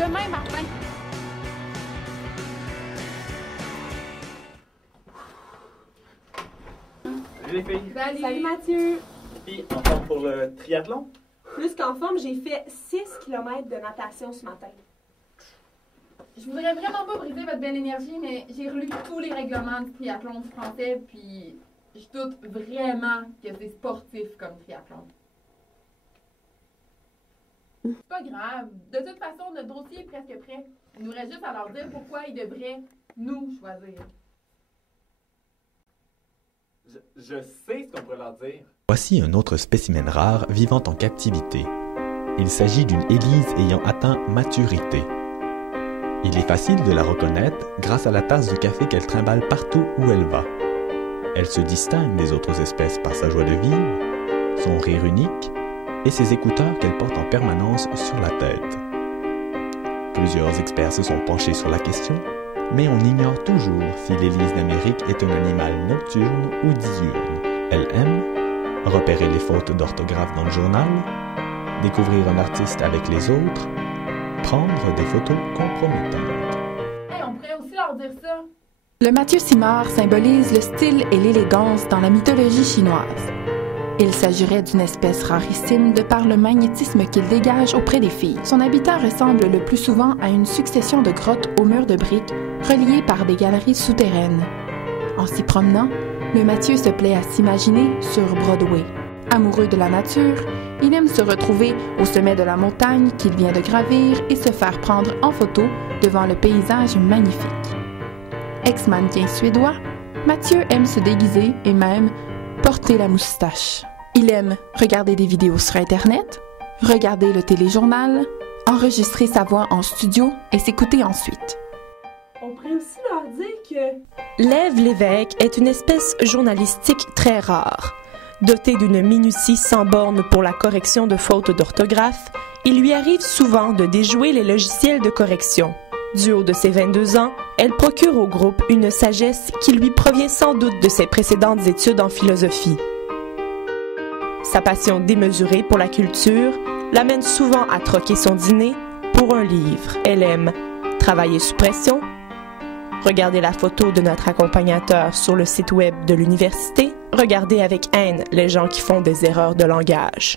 demain, Martin. Salut les filles. Salut Mathieu. Puis en forme pour le triathlon? Plus qu'en forme, j'ai fait 6 km de natation ce matin. Je voudrais vraiment pas briser votre belle énergie, mais j'ai relu tous les règlements du triathlon français, puis je doute vraiment que c'est sportif comme triathlon. C'est pas grave. De toute façon, notre dossier est presque prêt. Il nous reste juste à leur dire pourquoi ils devraient nous choisir. Je sais ce qu'on pourrait leur dire. Voici un autre spécimen rare vivant en captivité. Il s'agit d'une Élise ayant atteint maturité. Il est facile de la reconnaître grâce à la tasse de café qu'elle trimballe partout où elle va. Elle se distingue des autres espèces par sa joie de vivre, son rire unique et ses écouteurs qu'elle porte en permanence sur la tête. Plusieurs experts se sont penchés sur la question, mais on ignore toujours si l'Élise d'Amérique est un animal nocturne ou diurne. Elle aime repérer les fautes d'orthographe dans le journal, découvrir un artiste avec les autres, prendre des photos compromettantes. Hey, on pourrait aussi leur dire ça. Le Mathieu Simard symbolise le style et l'élégance dans la mythologie chinoise. Il s'agirait d'une espèce rarissime de par le magnétisme qu'il dégage auprès des filles. Son habitat ressemble le plus souvent à une succession de grottes aux murs de briques reliées par des galeries souterraines. En s'y promenant, le Mathieu se plaît à s'imaginer sur Broadway. Amoureux de la nature, il aime se retrouver au sommet de la montagne qu'il vient de gravir et se faire prendre en photo devant le paysage magnifique. Ex-mannequin suédois, Mathieu aime se déguiser et même porter la moustache. Il aime regarder des vidéos sur Internet, regarder le téléjournal, enregistrer sa voix en studio et s'écouter ensuite. On pourrait aussi leur dire que... Lève Lévesque est une espèce journalistique très rare. Dotée d'une minutie sans borne pour la correction de fautes d'orthographe, il lui arrive souvent de déjouer les logiciels de correction. Du haut de ses 22 ans, elle procure au groupe une sagesse qui lui provient sans doute de ses précédentes études en philosophie. Sa passion démesurée pour la culture l'amène souvent à troquer son dîner pour un livre. Elle aime travailler sous pression, regarder la photo de notre accompagnateur sur le site web de l'université, regarder avec haine les gens qui font des erreurs de langage.